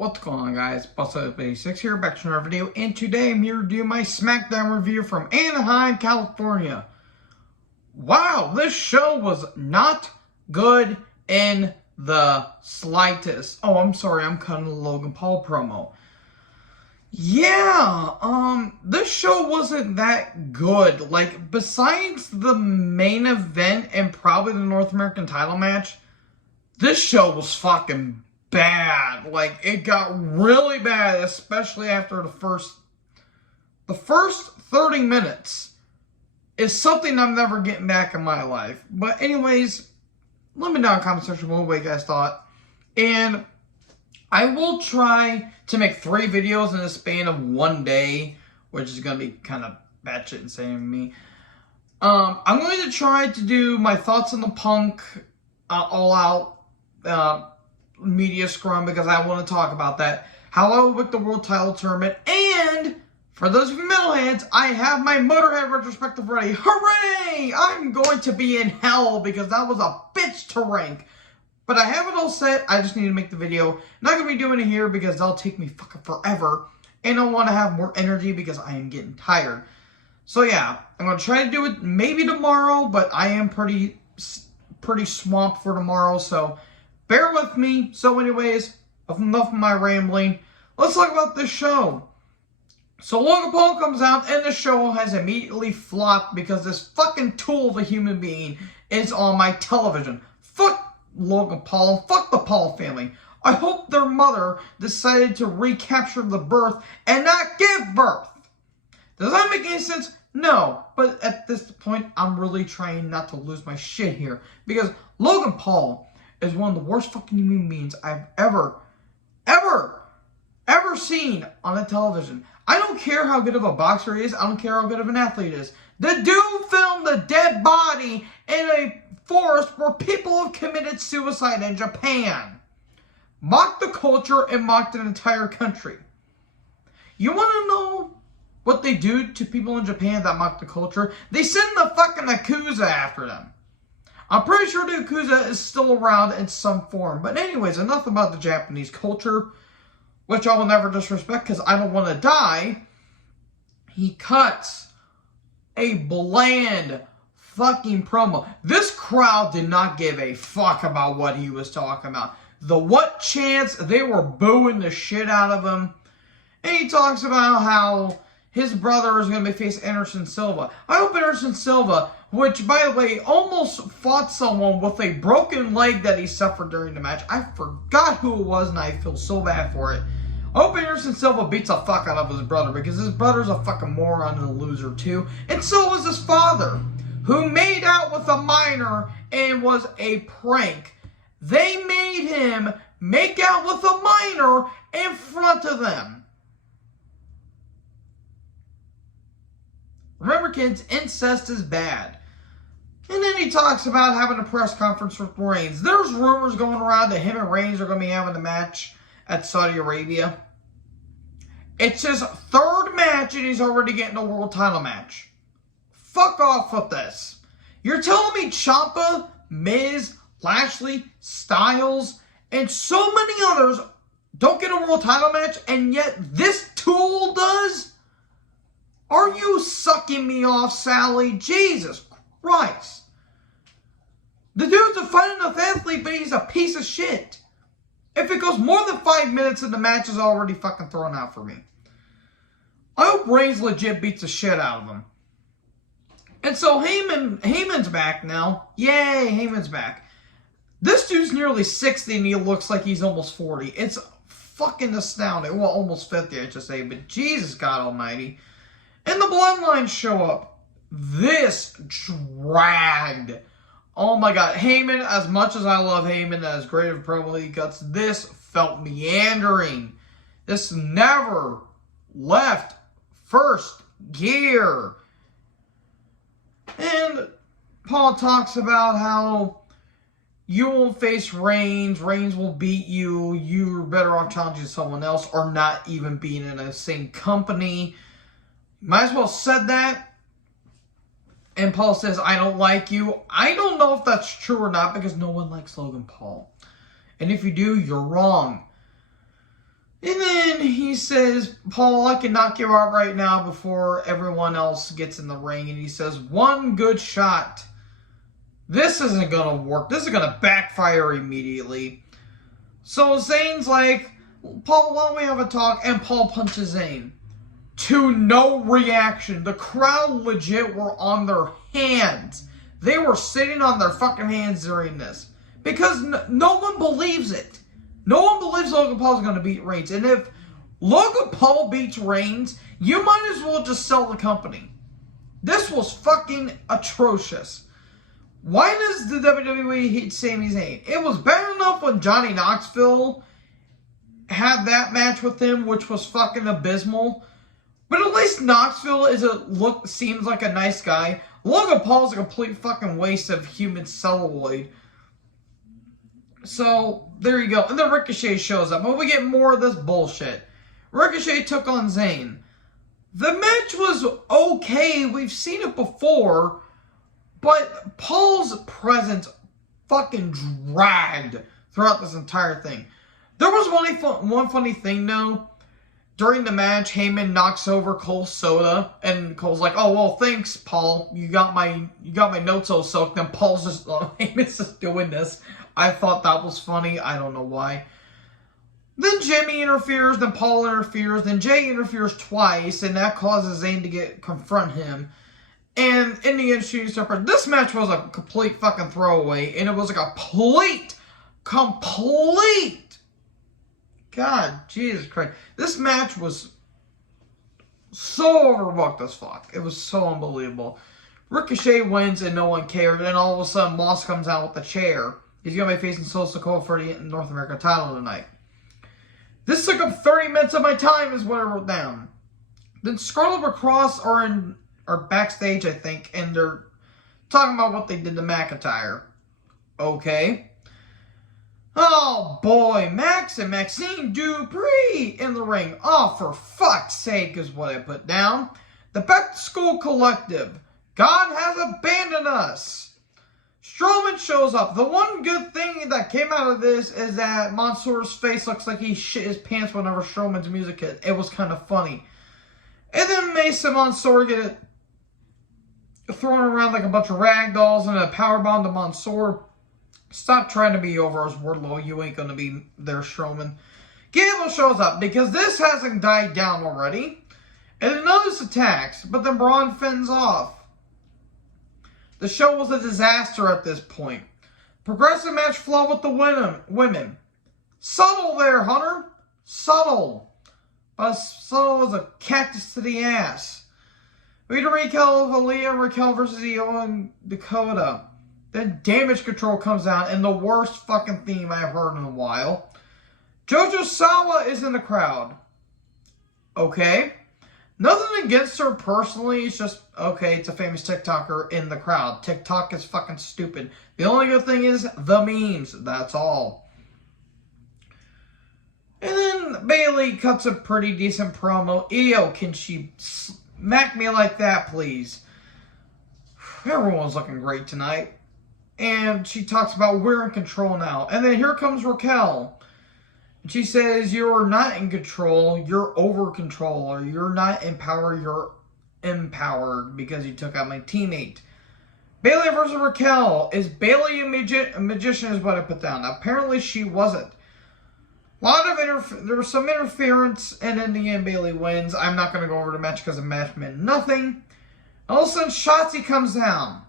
What's going on, guys? Boss86 here, back to another video, and today I'm here to do my Smackdown review from Anaheim, California. Wow, this show was not good in the slightest. Oh, I'm sorry, I'm cutting the Logan Paul promo. Yeah, this show wasn't that good. Like, besides the main event and probably the North American title match, this show was fucking bad. Like, it got really bad, especially after the first 30 minutes is something I'm never getting back in my life. But anyways, let me know in the comment section below what you guys thought. And I will try to make 3 videos in the span of one day, which is going to be kind of batshit insane to me. I'm going to try to do my thoughts on the Punk All Out media scrum, because I want to talk about that. How I booked the World Title Tournament, and for those of you metalheads, I have my Motorhead retrospective ready. Hooray! I'm going to be in hell because that was a bitch to rank. But I have it all set. I just need to make the video. Not going to be doing it here because that'll take me fucking forever. And I want to have more energy because I am getting tired. So yeah, I'm going to try to do it maybe tomorrow, but I am pretty swamped for tomorrow, so bear with me. So anyways, enough of my rambling. Let's talk about this show. So Logan Paul comes out and the show has immediately flopped because this fucking tool of a human being is on my television. Fuck Logan Paul and fuck the Paul family. I hope their mother decided to recapture the birth and not give birth. Does that make any sense? No, but at this point, I'm really trying not to lose my shit here, because Logan Paul is one of the worst fucking human beings I've ever seen on a television. I don't care how good of a boxer he is. I don't care how good of an athlete he is. The dude filmed a dead body in a forest where people have committed suicide in Japan. Mocked the culture and mocked an entire country. You want to know what they do to people in Japan that mock the culture? They send the fucking Yakuza after them. I'm pretty sure the Yakuza is still around in some form. But anyways, enough about the Japanese culture, which I will never disrespect because I don't want to die. He cuts a bland fucking promo. This crowd did not give a fuck about what he was talking about. The what chants, they were booing the shit out of him. And he talks about how his brother is going to be facing Anderson Silva. I hope Anderson Silva, which, by the way, almost fought someone with a broken leg that he suffered during the match. I forgot who it was, and I feel so bad for it. I hope Anderson Silva beats the fuck out of his brother, because his brother's a fucking moron and a loser, too. And so was his father, who made out with a minor and was a prank. They made him make out with a minor in front of them. Remember, kids, incest is bad. And then he talks about having a press conference with Reigns. There's rumors going around that him and Reigns are going to be having a match at Saudi Arabia. It's his 3rd match and he's already getting a world title match. Fuck off with this. You're telling me Ciampa, Miz, Lashley, Styles, and so many others don't get a world title match, and yet this tool does? Are you sucking me off, Sally? Jesus Christ. The dude's a fine enough athlete, but he's a piece of shit. If it goes more than 5 minutes and the match is already fucking thrown out for me. I hope Reigns legit beats the shit out of him. And so Heyman's back now. Yay, Heyman's back. This dude's nearly 60 and he looks like he's almost 40. It's fucking astounding. Well, almost 50, I should say. But Jesus God almighty. And the Bloodline show up. This dragged. Oh my God. Heyman, as much as I love Heyman, as great of a promo he cuts, this felt meandering. This never left first gear. And Paul talks about how you won't face Reigns. Reigns will beat you. You're better off challenging someone else or not even being in the same company. Might as well said that. And Paul says, I don't like you. I don't know if that's true or not because no one likes Logan Paul. And if you do, you're wrong. And then he says, Paul, I can knock you out right now before everyone else gets in the ring. And he says, one good shot. This isn't going to work. This is going to backfire immediately. So Zayn's like, Paul, why don't we have a talk? And Paul punches Zayn. To no reaction. The crowd legit were on their hands. They were sitting on their fucking hands during this. Because no one believes it. No one believes Logan Paul's going to beat Reigns. And if Logan Paul beats Reigns, you might as well just sell the company. This was fucking atrocious. Why does the WWE hate Sami Zayn? It was bad enough when Johnny Knoxville had that match with him, which was fucking abysmal. But at least Knoxville seems like a nice guy. Logan Paul's a complete fucking waste of human celluloid. So, there you go. And then Ricochet shows up. But we get more of this bullshit. Ricochet took on Zayn. The match was okay. We've seen it before. But Paul's presence fucking dragged throughout this entire thing. There was one funny thing, though. During the match, Heyman knocks over Cole's soda. And Cole's like, oh, well, thanks, Paul. You got my notes all soaked. And Paul's just, Heyman's just doing this. I thought that was funny. I don't know why. Then Jimmy interferes, then Paul interferes, then Jay interferes twice, and that causes Zayn to confront him. And in the end, this match was a complete fucking throwaway, and it was a complete, God, Jesus Christ. This match was so overbooked as fuck. It was so unbelievable. Ricochet wins, and no one cared, and all of a sudden, Moss comes out with the chair. He's going to be facing Solo Sikoa for the North American title tonight. This took up 30 minutes of my time, is what I wrote down. Then Scarlett and Cross are backstage, I think, and they're talking about what they did to McIntyre. Okay. Oh, boy. Max and Maxine Dupree in the ring. Oh, for fuck's sake is what I put down. The Back to School Collective. God has abandoned us. Strowman shows up. The one good thing that came out of this is that Mansoor's face looks like he shit his pants whenever Strowman's music hit. It was kind of funny. And then Mace and Mansoor get thrown around like a bunch of rag dolls and a powerbomb to Mansoor. Stop trying to be over as Wardlow. You ain't going to be there, Strowman. Gable shows up because this hasn't died down already. And then Otis attacks, but then Braun fends off. The show was a disaster at this point. Progressive match flow with the women. Subtle there, Hunter. Subtle. But subtle as a cactus to the ass. We had a Raquel of Aaliyah and Raquel versus Io and Dakota. Then Damage Control comes out and the worst fucking theme I've heard in a while. Jojo Sawa is in the crowd. Okay. Nothing against her personally, it's just, okay, it's a famous TikToker in the crowd. TikTok is fucking stupid. The only good thing is the memes, that's all. And then Bayley cuts a pretty decent promo. Io, can she smack me like that, please? Everyone's looking great tonight. And she talks about we're in control now. And then here comes Raquel. She says, you're not in control, you're over control, or you're not empowered, you're empowered because you took out my teammate. Bayley versus Raquel. Is Bayley a magician is what I put down. Apparently she wasn't. There was some interference, and in the end Bayley wins. I'm not going to go over the match because the match meant nothing. All of a sudden Shotzi comes down.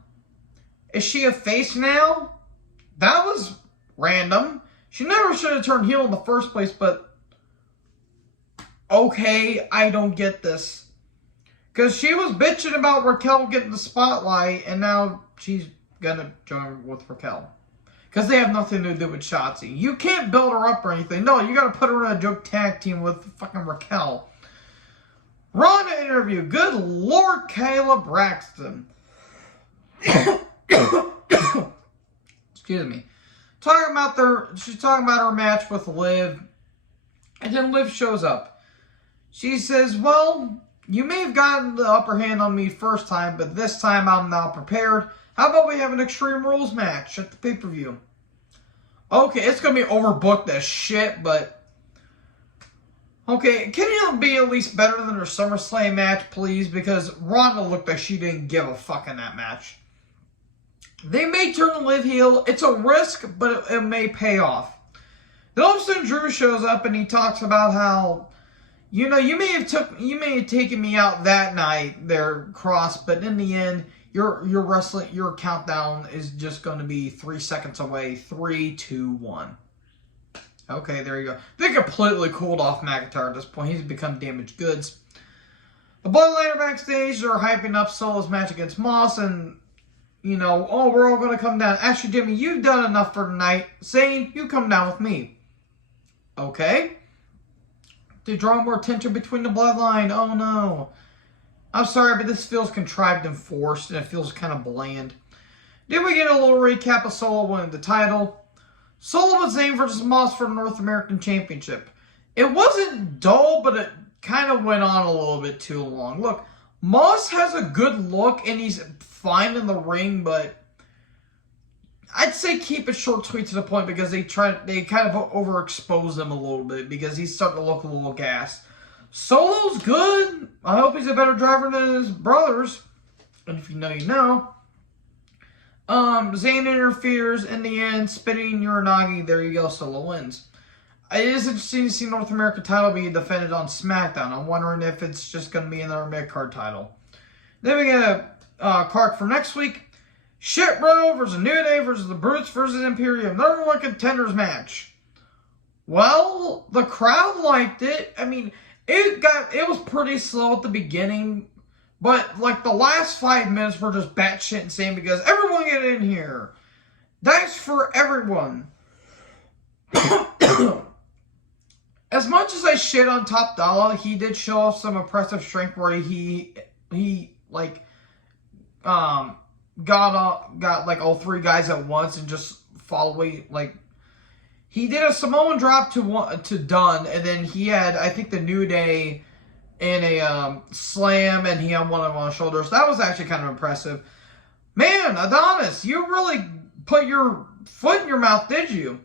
Is she a face now? That was random. She never should have turned heel in the first place, but okay, I don't get this. Because she was bitching about Raquel getting the spotlight, and now she's going to join with Raquel. Because they have nothing to do with Shotzi. You can't build her up or anything. No, you got to put her in a joke tag team with fucking Raquel. Ronda interview. Good Lord, Kayla Braxton. Excuse me. She's talking about her match with Liv. And then Liv shows up. She says, well, you may have gotten the upper hand on me first time, but this time I'm not prepared. How about we have an Extreme Rules match at the pay-per-view? Okay, it's going to be overbooked as shit, but Okay, can it be at least better than her SummerSlam match, please? Because Ronda looked like she didn't give a fuck in that match. They may turn and live heel. It's a risk, but it may pay off. Then all of a sudden Drew shows up and he talks about how, you know, you may have taken me out that night there, Cross, but in the end, your countdown is just going to be 3 seconds away. 3, 2, 1. Okay, there you go. They completely cooled off McIntyre at this point. He's become damaged goods. The Bloodline are backstage. They're hyping up Solo's match against Moss, and, you know, oh, we're all going to come down. Actually, Jimmy, you've done enough for tonight. Zayn, you come down with me. Okay. To draw more tension between the Bloodline. Oh, no. I'm sorry, but this feels contrived and forced, and it feels kind of bland. Then we get a little recap of Solo winning the title. Solo with Zayn versus Moss for the North American Championship. It wasn't dull, but it kind of went on a little bit too long. Look, Moss has a good look, and he's fine in the ring, but I'd say keep it short, sweet, to the point, because they kind of overexpose him a little bit, because he's starting to look a little gassed. Solo's good. I hope he's a better driver than his brothers. And if you know, you know. Zayn interferes in the end, spitting Uranagi. There you go, Solo wins. It is interesting to see North American title be defended on Smackdown. I'm wondering if it's just going to be another mid-card title. Then we get a card for next week. Shit Bro versus New Day versus the Brutes versus Imperium. Number 1 contenders match. Well, the crowd liked it. I mean, it was pretty slow at the beginning. But, like, the last 5 minutes were just batshit insane because everyone get in here. That's for everyone. As much as I shit on Top Dollar, he did show off some impressive strength where he got like all 3 guys at once and just following, like, he did a Samoan drop to Dunn, and then he had, I think, the New Day in a slam, and he had one on his shoulders. That was actually kind of impressive. Man, Adonis, you really put your foot in your mouth, did you?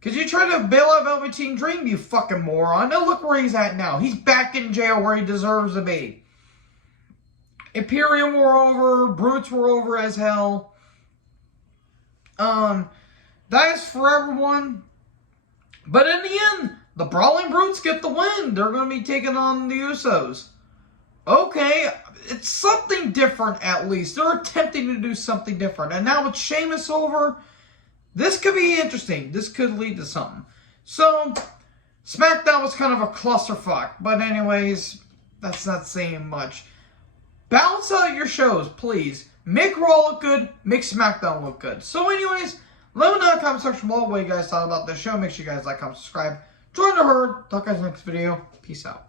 Because you tried to bail out Velveteen Dream, you fucking moron. Now look where he's at now. He's back in jail where he deserves to be. Imperium were over. Brutes were over as hell. That is for everyone. But in the end, the Brawling Brutes get the win. They're going to be taking on the Usos. Okay, it's something different at least. They're attempting to do something different. And now with Sheamus over, this could be interesting. This could lead to something. So, SmackDown was kind of a clusterfuck. But anyways, that's not saying much. Balance out your shows, please. Make Raw look good. Make SmackDown look good. So anyways, let me know in the comment section below what you guys thought about this show. Make sure you guys like, comment, subscribe. Join the herd. Talk guys next video. Peace out.